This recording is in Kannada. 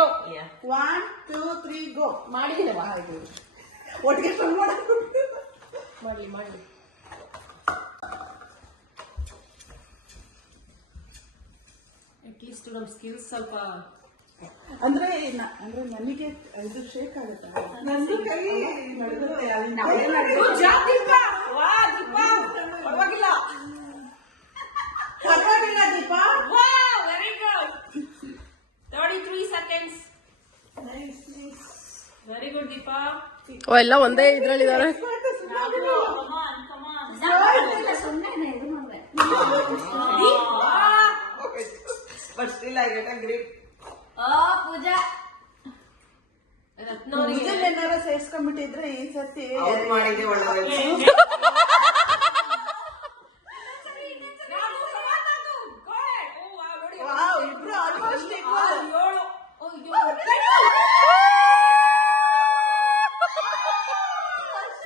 ಗೋ. 1 2 3 ಗೋ. ಮಾಡಿದಿರವಾ ಒಟ್ಟಿಗೆ ಶುರು ಮಾಡೋದು. ಮಾಡಿ ಅಟ್ಲೀಸ್ಟ್ ನಮ್ಮ ಸ್ಕಿಲ್ಸ್ ಸ್ವಲ್ಪ ಅಂದ್ರೆ ನನಗೆ ಇದು ಶೇಕ್ ಆಗುತ್ತೆ. ನಂದು ಕೈ ನಡುಗುತ್ತೆ. ಪರವಾಗಿಲ್ಲ Deepa. Very good 33 seconds. Very good Deepa. ಎಲ್ಲ ಒಂದೇ ಇದ್ರಲ್ಲಿದ್ದಾರೆ. But still I get a great. Pooja ಏನಾರ ಸೇರ್ಸ್ಕೊಂಡ್ಬಿಟ್ಟಿದ್ರೆ ಈ ಸತಿ ಮಾಡಿದೆ ಒಳ್ಳೆ. ಇಬ್ರು ಆಲ್ಮೋಸ್ಟ್